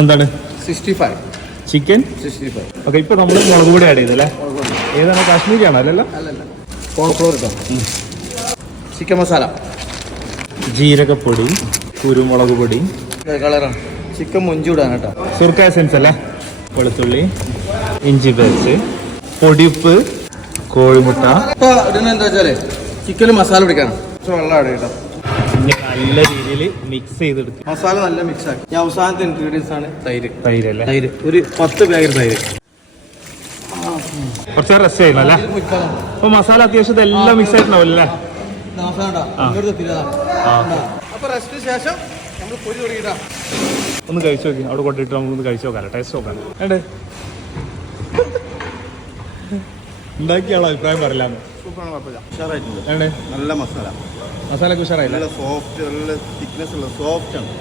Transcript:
എന്താണ് chicken? Okay ഇപ്പൊ നമ്മൾ മുളക് പൊടി ആഡ് ചെയ്തല്ലേ? ഏതാണ്? കാശ്മീരി ആണോ അല്ലല്ലോ. Cornflour chicken masala. ജീരകപ്പൊടി കുരുമുളക് പൊടി. കളറാണ് ചിക്കൻ മുഞ്ചിടാൻ കേട്ടോ. സുർക്ക എസൻസ് അല്ലേ? വെളുത്തുള്ളി ഇഞ്ചി പേസ്റ്റ് പൊടിപ്പ് കോഴിമുട്ട. എന്താ വെച്ചാൽ ചിക്കന് മസാല പിടിക്കണം. വെള്ളം ആഡ് കേട്ടോ ഇനി നല്ല രീതിയിൽ മിക്സ് ചെയ്തെടുക്കുക മസാല നല്ല മിക്സ് ആക്കി. ഞാൻ അവസാനത്തെ ഇൻഗ്രീഡിയൻസ് ആണ് തൈര്. തൈര് അല്ലേ? തൈര്. ഒരു പത്ത് പാക്കറ്റ് തൈര്. കുറച്ച് റെസ്റ്റ് ചെയ്യണം അല്ലേ? അപ്പൊ മസാല അത്യാവശ്യം എല്ലാം മിക്സ് അപ്പൊ റെസ്റ്റിന് ശേഷം ഒന്ന് കഴിച്ചു നോക്കി. അവിടെ കൊണ്ടിട്ട് നമുക്കൊന്ന് കഴിച്ചു നോക്കാം ടേസ്റ്റ് നോക്കാം. ഉണ്ടാക്കിയ ആളോ അഭിപ്രായം പറയില്ലാന്ന് സൂപ്പറാണ് കുഴപ്പമില്ല. ഉഷാറായിട്ടുണ്ട്. നല്ല മസാല. മസാല ഉഷാറായില്ല? നല്ല സോഫ്റ്റ് നല്ല തിക്നെസ് ഉള്ള സോഫ്റ്റ് ആണ്.